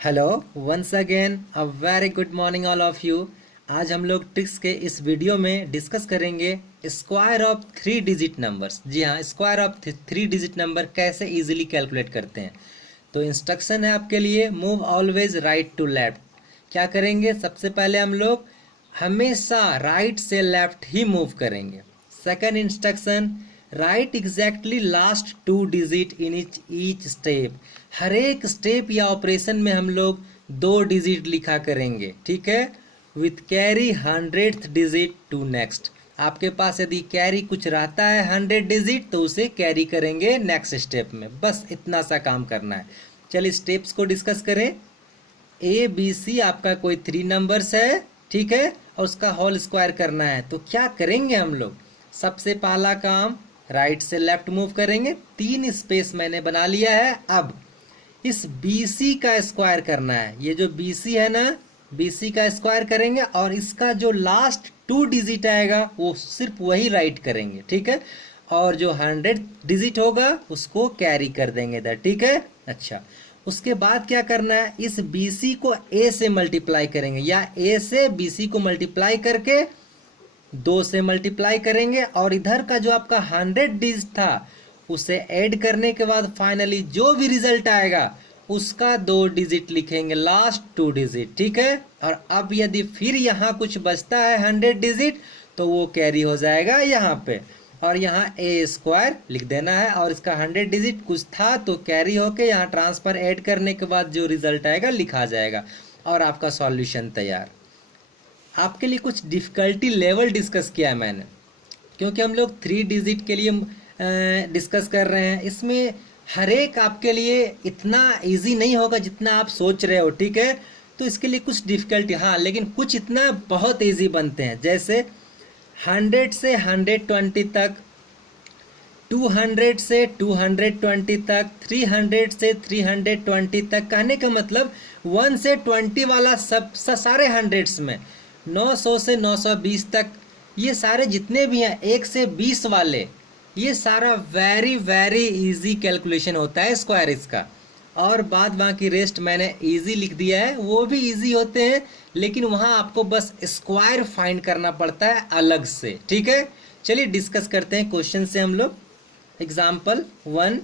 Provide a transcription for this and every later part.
Hello once again a very good morning all of you. आज हम लोग tricks के इस वीडियो में डिस्कस करेंगे square of three digit numbers. जी हाँ, square of three digit number कैसे इजीली कैलकुलेट करते हैं। तो इंस्ट्रक्शन है आपके लिए, move always right to left. क्या करेंगे, सबसे पहले हम लोग हमेशा राइट से लेफ्ट ही मूव करेंगे। Second instruction, right exactly last two digit in each step. हर एक स्टेप या ऑपरेशन में हम लोग 2 डिजिट लिखा करेंगे, ठीक है। With carry 100th digit to next. आपके पास यदि कैरी कुछ रहता है 100 डिजिट तो उसे कैरी करेंगे नेक्स्ट स्टेप में। बस इतना सा काम करना है। चलिए स्टेप्स को डिस्कस करें। ABC आपका कोई 3 नंबर्स है, ठीक है, और उसका होल स्क्वायर करना है। तो क्या करेंगे हम लोग, सबसे पहला काम राइट से लेफ्ट मूव करेंगे। 3 स्पेस मैंने बना लिया है। अब इस BC का स्क्वायर करना है। ये जो BC है ना, BC का स्क्वायर करेंगे और इसका जो लास्ट 2 डिजिट आएगा वो सिर्फ वही राइट करेंगे, ठीक है। और जो 100 डिजिट होगा उसको कैरी कर देंगे इधर, ठीक है। अच्छा, उसके बाद क्या करना है, इस BC को A से मल्टीप्लाई करेंगे या A से BC को मल्टीप्लाई करके 2 से मल्टीप्लाई करेंगे और इधर का जो आपका 100 डिजिट था उसे ऐड करने के बाद फाइनली जो भी रिजल्ट आएगा उसका 2 डिजिट लिखेंगे, लास्ट 2 डिजिट, ठीक है। और अब यदि फिर यहाँ कुछ बचता है 100 डिजिट तो वो कैरी हो जाएगा यहाँ पे और यहाँ A स्क्वायर लिख देना है। और इसका 100 डिजिट कुछ था तो कैरी होके यहाँ ट्रांसफर ऐड करने के बाद जो रिजल्ट आएगा लिखा जाएगा और आपका सॉल्यूशन तैयार। आपके लिए कुछ डिफ़िकल्टी लेवल डिस्कस किया है मैंने, क्योंकि हम लोग 3 डिजिट के लिए डिस्कस कर रहे हैं। इसमें हर एक आपके लिए इतना इजी नहीं होगा जितना आप सोच रहे हो, ठीक है। तो इसके लिए कुछ डिफ़िकल्टी, हाँ, लेकिन कुछ इतना बहुत इजी बनते हैं। जैसे 100 से 120 तक, 200 से 220 तक, 300 से 320 तक। कहने का मतलब 1 से 20 वाला सब सारे हंड्रेड्स में, 900 से 920 तक, ये सारे जितने भी हैं 1 से 20 वाले, ये सारा वेरी वेरी इजी कैलकुलेशन होता है स्क्वायर इसका। और बाद बाकी रेस्ट मैंने इजी लिख दिया है, वो भी इजी होते हैं, लेकिन वहाँ आपको बस स्क्वायर फाइंड करना पड़ता है अलग से, ठीक है। चलिए डिस्कस करते हैं क्वेश्चन से हम लोग। एग्जाम्पल 1,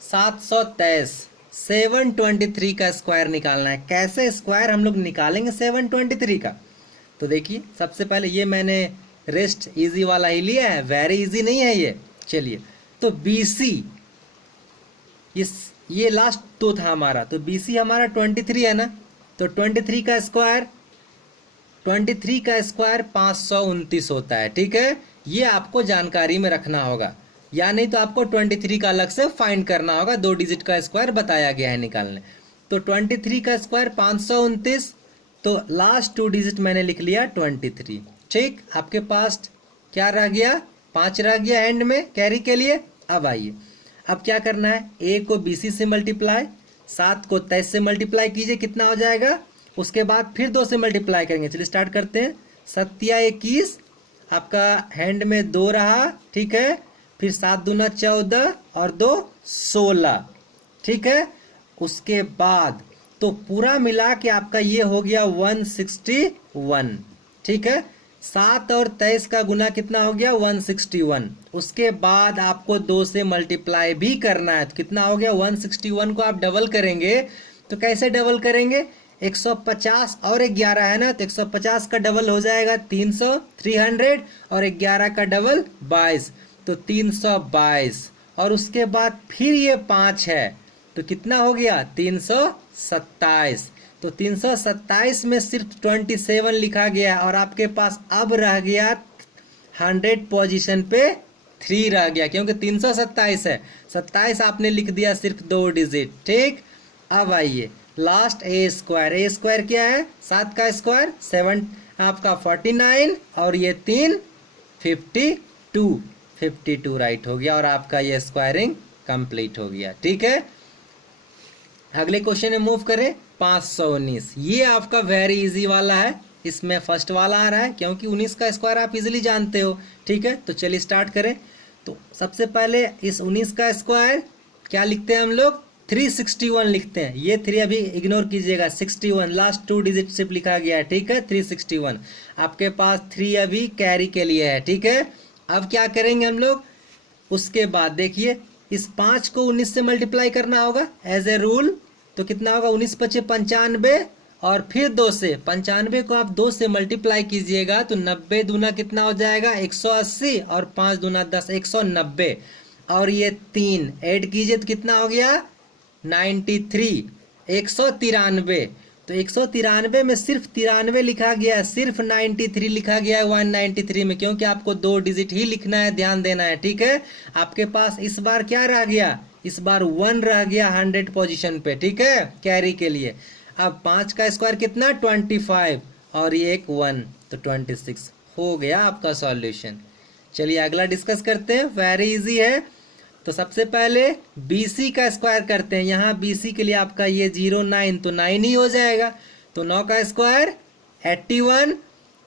723 723 का स्क्वायर निकालना है। कैसे स्क्वायर हम लोग निकालेंगे 723 का, तो देखिए सबसे पहले ये मैंने रेस्ट इजी वाला ही लिया है, वेरी इजी नहीं है ये। चलिए, तो BC ये लास्ट 2 था हमारा, तो BC हमारा 23 है ना, तो 23 का स्क्वायर 529 होता है, ठीक है। ये आपको जानकारी में रखना होगा, या नहीं तो आपको 23 का अलग से फाइंड करना होगा। 2 डिजिट का स्क्वायर बताया गया है निकालने। तो 23 का स्क्वायर 529, तो लास्ट 2 डिजिट मैंने लिख लिया 23, ठीक। आपके पास क्या रह गया, 5 रह गया एंड में कैरी के लिए। अब आइए, अब क्या करना है, A को BC से मल्टीप्लाई, 7 को 23 से मल्टीप्लाई कीजिए, कितना हो जाएगा। उसके बाद फिर 2 से मल्टीप्लाई करेंगे। चलिए स्टार्ट करते हैं। 7 21, आपका हैंड में 2 रहा, ठीक है। फिर 7 दूना 14 और 2 16, ठीक है। उसके बाद तो पूरा मिला के आपका ये हो गया 161, ठीक है। 7 और 23 का गुना कितना हो गया, 161। उसके बाद आपको 2 से मल्टीप्लाई भी करना है, तो कितना हो गया 161 को आप डबल करेंगे। तो कैसे डबल करेंगे, 150 और 11 है ना, तो 150 का डबल हो जाएगा 300, 300 और 11 का डबल 22, तो 322। और उसके बाद फिर ये 5 है तो कितना हो गया 327। तो 327 में सिर्फ 27 लिखा गया और आपके पास अब रह गया 100 पोजीशन पे 3 रह गया, क्योंकि 327 है, 27 आपने लिख दिया सिर्फ 2 डिजिट, ठीक। अब आइए लास्ट A स्क्वायर क्या है, 7 का स्क्वायर 7 आपका 49 और ये 3 52 राइट हो गया और आपका ये स्क्वायरिंग कंप्लीट हो गया, ठीक है। अगले क्वेश्चन में मूव करें। 519, ये आपका वेरी इजी वाला है, इसमें फर्स्ट वाला आ रहा है क्योंकि 19 का स्क्वायर आप इजीली जानते हो, ठीक है। तो चलिए स्टार्ट करें। तो सबसे पहले इस 19 का स्क्वायर क्या लिखते हैं हम लोग, 361 लिखते हैं। ये 3 अभी इग्नोर कीजिएगा, 61 लास्ट 2 डिजिट सिर्फ लिखा गया है, ठीक है। 361 आपके पास 3 अभी कैरी के लिए है, ठीक है। अब क्या करेंगे हम लोग, उसके बाद देखिए इस 5 को 19 से मल्टीप्लाई करना होगा एज ए रूल। तो कितना होगा, 19 पचे 95 और फिर 2 से 95 को आप 2 से मल्टीप्लाई कीजिएगा तो 90 दूना कितना हो जाएगा 180 और 5 दूना 10 190 और ये 3 ऐड कीजिए तो कितना हो गया 93 193। तो 193 में सिर्फ 93 लिखा गया है, सिर्फ 93 लिखा गया है 193 में, क्योंकि आपको 2 डिजिट ही लिखना है, ध्यान देना है, ठीक है। आपके पास इस बार क्या रह गया, इस बार 1 रह गया 100 पोजीशन पे, ठीक है, कैरी के लिए। अब 5 का स्क्वायर कितना 25 और ये एक 1 तो 26 हो गया आपका सॉल्यूशन। चलिए अगला डिस्कस करते हैं, वेरी इजी है। तो सबसे पहले BC का स्क्वायर करते हैं। यहाँ BC के लिए आपका ये 09 तो 9 ही हो जाएगा। तो 9 का स्क्वायर 81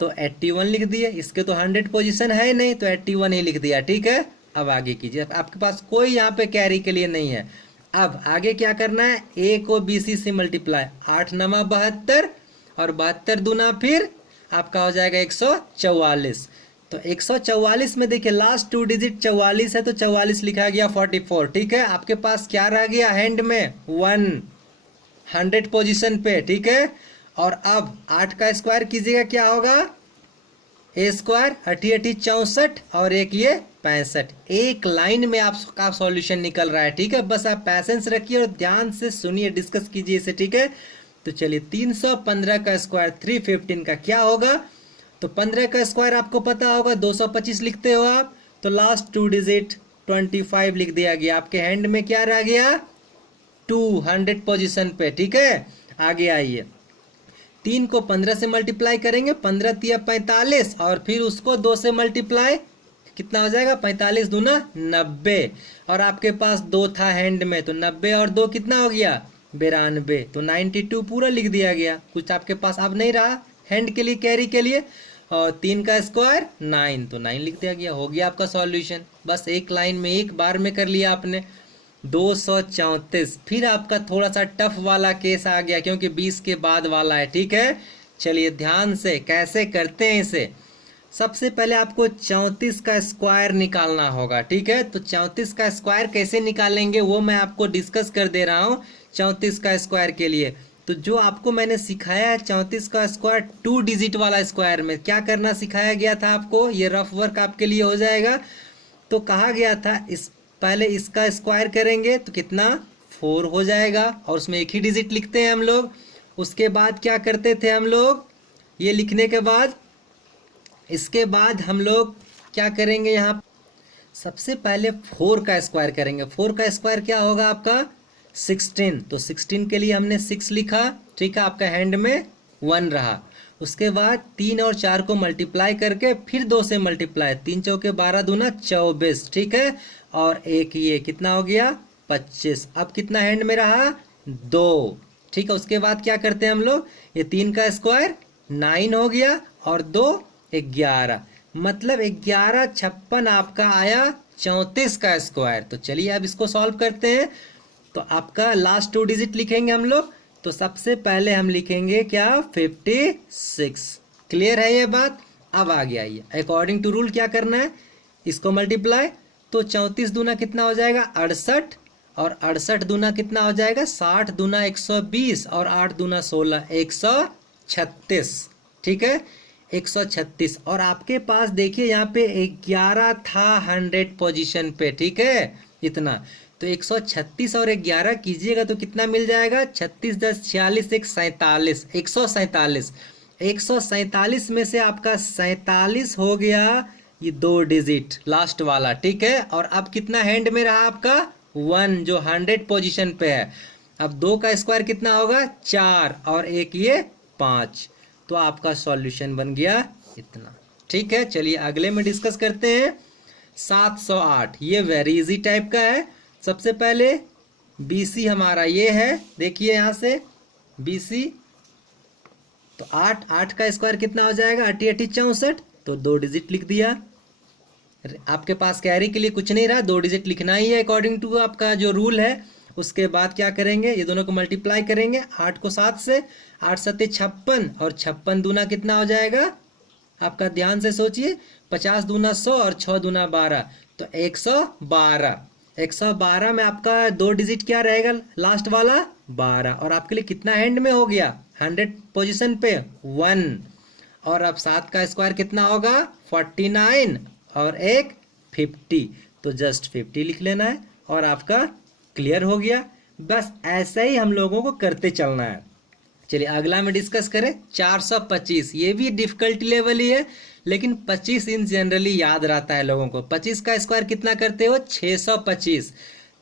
तो 81 लिख दिए, इसके तो 100 पोजीशन है नहीं तो 81 ही लिख दिया, ठीक है। अब आगे कीजिए, आपके पास कोई यहाँ पे कैरी के लिए नहीं है। अब आगे क्या करना है, A को BC से मल्टीप्लाई, 8 9 72 और 72 दूना फिर आपका हो जाएगा 144। तो 144 में देखिए लास्ट 2 डिजिट 44 है तो 44 लिखा गया 44, ठीक है। आपके पास क्या रह गया हैंड में 100 पोजीशन पे, ठीक है। और अब 8 का स्क्वायर कीजिएगा क्या होगा, A स्क्वायर 88 64 और एक ये 65। एक लाइन में आपका सॉल्यूशन निकल रहा है, ठीक है। बस आप पैसेंस रखिए और ध्यान से सुनिए, डिस्कस कीजिए इसे, ठीक है। तो चलिए 315 का स्क्वायर 315 का क्या होगा, तो 15 का स्क्वायर आपको पता होगा 225 लिखते हो आप, तो लास्ट 2 डिजिट 25 लिख दिया गया। आपके हैंड में क्या रह गया 200 पोजीशन पे, ठीक है। आगे आइए, 3 को 15 से मल्टीप्लाई करेंगे, 15 तिया 45 और फिर उसको 2 से मल्टीप्लाई कितना हो जाएगा 45 दूना 90 और आपके पास 2 था हैंड में तो 90 और 2 कितना हो गया 92 तो 92 पूरा लिख दिया गया। कुछ आपके पास अब नहीं रहा हैंड के लिए, कैरी के लिए। और 3 का स्क्वायर 9 तो 9 लिख दिया गया, हो गया आपका सॉल्यूशन। बस एक लाइन में एक बार में कर लिया आपने। 234 फिर आपका थोड़ा सा टफ वाला केस आ गया क्योंकि 20 के बाद वाला है, ठीक है। चलिए ध्यान से कैसे करते हैं इसे। सबसे पहले आपको 34 का स्क्वायर निकालना होगा, ठीक है। तो 34 का स्क्वायर कैसे निकालेंगे वो मैं आपको डिस्कस कर दे रहा हूँ। 34 का स्क्वायर के लिए तो जो आपको मैंने सिखाया है 34 का स्क्वायर 2 डिजिट वाला स्क्वायर में क्या करना सिखाया गया था आपको, ये रफ वर्क आपके लिए हो जाएगा। तो कहा गया था पहले इसका स्क्वायर करेंगे तो कितना 4 हो जाएगा और उसमें एक ही डिजिट लिखते हैं हम लोग। उसके बाद क्या करते थे हम लोग, ये लिखने के बाद इसके बाद हम लोग क्या करेंगे, यहाँ सबसे पहले 4 का स्क्वायर करेंगे। 4 का स्क्वायर क्या होगा आपका 16, तो 16 के लिए हमने 6 लिखा, ठीक है। आपका हैंड में 1 रहा। उसके बाद 3 और 4 को मल्टीप्लाई करके फिर 2 से मल्टीप्लाई, 3 चौके 12 दूना 24, ठीक है। और एक ये कितना हो गया 25। अब कितना हैंड में रहा 2, ठीक है। उसके बाद क्या करते हैं हम लोग, ये 3 का स्क्वायर 9 हो गया और 2 11, मतलब 11 56 आपका आया 34 का स्क्वायर। तो चलिए अब इसको सॉल्व करते हैं। तो आपका लास्ट 2 डिजिट लिखेंगे हम लोग। तो सबसे पहले हम लिखेंगे क्या 56, क्लियर है ये बात। अब आ गया ये अकॉर्डिंग टू रूल क्या करना है, इसको मल्टीप्लाई। तो 34 दूना कितना हो जाएगा 68 और 68 दूना कितना हो जाएगा 60 दूना 120 और 8 दूना 16 136, ठीक है 136। और आपके पास देखिए यहाँ पे 11 था 100 पोजीशन पे, ठीक है इतना। तो 136 और 11 कीजिएगा तो कितना मिल जाएगा 36 10 46 1 47 147। 147 में से आपका 47 हो गया ये 2 डिजिट लास्ट वाला, ठीक है। और अब कितना हैंड में रहा आपका 1 जो 100 पोजीशन पे है। अब 2 का स्क्वायर कितना होगा 4 और एक ये 5, तो आपका सॉल्यूशन बन गया इतना, ठीक है। चलिए अगले में डिस्कस करते हैं 708। ये वेरी इजी टाइप का है। सबसे पहले BC हमारा ये है, देखिए यहाँ से BC तो 8 का स्क्वायर कितना हो जाएगा 88 64, तो 2 डिजिट लिख दिया। आपके पास कैरी के लिए कुछ नहीं रहा, 2 डिजिट लिखना ही है अकॉर्डिंग टू आपका जो रूल है। उसके बाद क्या करेंगे, ये दोनों को मल्टीप्लाई करेंगे 8 को 7 से, 8 सत्ते 56 और 56 दूना कितना हो जाएगा, आपका ध्यान से सोचिए, 50 दूना 100 और 6 दूना 12, तो 112। 112 में आपका 2 डिजिट क्या रहेगा, लास्ट वाला 12, और आपके लिए कितना हैंड में हो गया, 100 पोजीशन पे 1। और अब 7 का स्क्वायर कितना होगा, 49 और एक 50, तो जस्ट 50 लिख लेना है और आपका क्लियर हो गया। बस ऐसे ही हम लोगों को करते चलना है। चलिए अगला में डिस्कस करें 425। ये भी डिफिकल्टी लेवल ही है, लेकिन 25 इन जनरली याद रहता है लोगों को। 25 का स्क्वायर कितना करते हो, 625।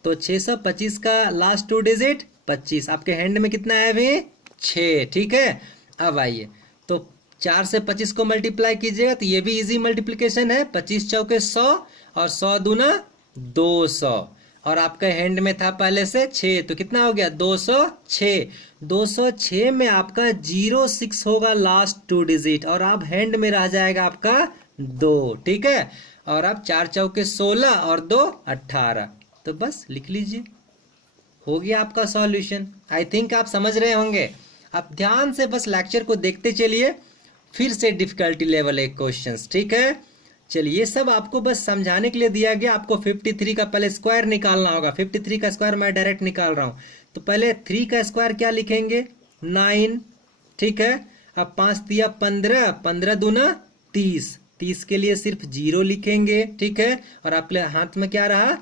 तो 625 का लास्ट 2 डिजिट 25, आपके हैंड में कितना है अभी, 6। ठीक है, अब आइए तो 4 से 25 को मल्टीप्लाई कीजिएगा तो ये भी इजी मल्टीप्लिकेशन है। 25 चौके 100 और 100 दूना 200, और आपका हैंड में था पहले से 6, तो कितना हो गया 206। 206 में आपका 06 होगा लास्ट 2 डिजिट, और आप हैंड में रह जाएगा आपका 2। ठीक है, और आप 4 चौके 16 और 2 18, तो बस लिख लीजिए, हो गया आपका सॉल्यूशन। आई थिंक आप समझ रहे होंगे। आप ध्यान से बस लेक्चर को देखते चलिए, फिर से डिफिकल्टी लेवल एक क्वेश्चंस। ठीक है, चलिए ये सब आपको बस समझाने के लिए दिया गया। आपको 53 का पहले स्क्वायर निकालना होगा। 53 का स्क्वायर मैं डायरेक्ट निकाल रहा हूं, तो पहले 3 का स्क्वायर क्या लिखेंगे, 9। ठीक है, अब 5 दिया 15, 15 दूना 30, 30 के लिए सिर्फ 0 लिखेंगे। ठीक है, और आपके हाथ में क्या रहा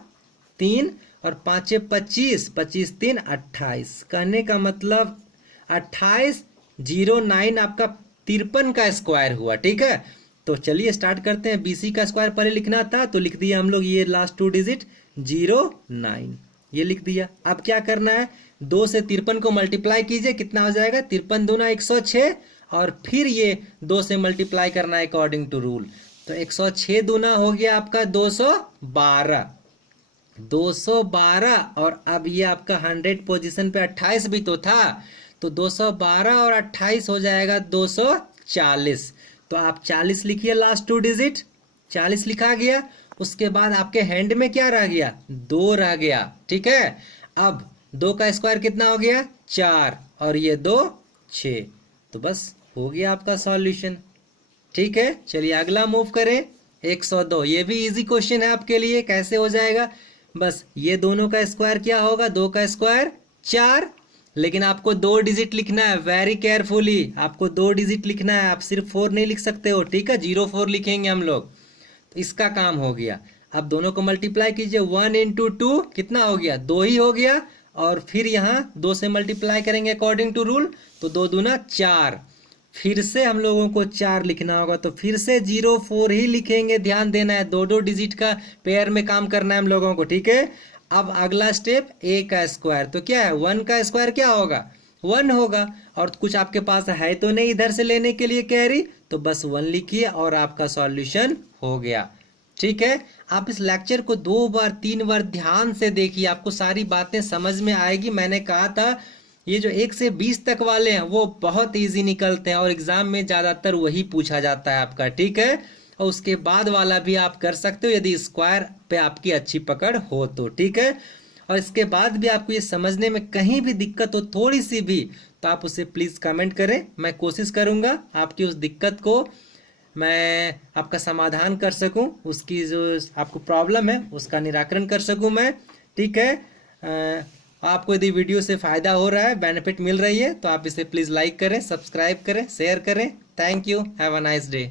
3, और 5 25, 25 3 28, कहने का मतलब 28 09 आपका 53 का स्क्वायर हुआ। ठीक है, तो चलिए स्टार्ट करते हैं। BC का स्क्वायर पहले लिखना था तो लिख दिया हम लोग ये लास्ट 2 डिजिट 09, ये लिख दिया। अब क्या करना है, 2 से 53 को मल्टीप्लाई कीजिए, कितना हो जाएगा 53 दूना 106, और फिर ये 2 से मल्टीप्लाई करना है अकॉर्डिंग टू रूल, तो 106 दूना हो गया आपका 212। 212, और अब ये आपका 100 पोजीशन पे 28 भी तो था, तो 212 और 28 हो जाएगा 240। तो आप 40 लिखिए लास्ट 2 डिजिट, 40 लिखा गया। उसके बाद आपके हैंड में क्या रह गया, 2 रह गया। ठीक है, अब 2 का स्क्वायर कितना हो गया 4, और ये 2 6, तो बस हो गया आपका सॉल्यूशन। ठीक है, चलिए अगला मूव करें 102। ये भी इजी क्वेश्चन है आपके लिए, कैसे हो जाएगा, बस ये दोनों का स्क्वायर क्या होगा, 2 का स्क्वायर 4, लेकिन आपको 2 डिजिट लिखना है, वेरी केयरफुली आपको 2 डिजिट लिखना है, आप सिर्फ 4 नहीं लिख सकते हो। ठीक है, 04 लिखेंगे हम लोग, तो इसका काम हो गया। अब दोनों को मल्टीप्लाई कीजिए, 1 इंटू 2 कितना हो गया, 2 ही हो गया, और फिर यहाँ 2 से मल्टीप्लाई करेंगे अकॉर्डिंग टू रूल, तो 2 दूना 4, फिर से हम लोगों को 4 लिखना होगा, तो फिर से 04 ही लिखेंगे। ध्यान देना है, 2 डिजिट का पेयर में काम करना है हम लोगों को। ठीक है, अब अगला स्टेप A का स्क्वायर, तो क्या है 1 का स्क्वायर क्या होगा 1 होगा, और कुछ आपके पास है तो नहीं इधर से लेने के लिए कैरी, तो बस 1 लिखिए और आपका सॉल्यूशन हो गया। ठीक है, आप इस लेक्चर को 2 बार 3 बार ध्यान से देखिए, आपको सारी बातें समझ में आएगी। मैंने कहा था ये जो 1 से 20 तक वाले हैं वो बहुत ईजी निकलते हैं, और एग्जाम में ज्यादातर वही पूछा जाता है आपका। ठीक है, और उसके बाद वाला भी आप कर सकते हो यदि स्क्वायर पे आपकी अच्छी पकड़ हो तो। ठीक है, और इसके बाद भी आपको ये समझने में कहीं भी दिक्कत हो थोड़ी सी भी, तो आप उसे प्लीज़ कमेंट करें। मैं कोशिश करूंगा आपकी उस दिक्कत को मैं आपका समाधान कर सकूं, उसकी जो आपको प्रॉब्लम है उसका निराकरण कर सकूं मैं। ठीक है, आपको यदि वीडियो से फ़ायदा हो रहा है, बेनिफिट मिल रही है, तो आप इसे प्लीज़ लाइक करें, सब्सक्राइब करें, शेयर करें। Thank you, have a nice day.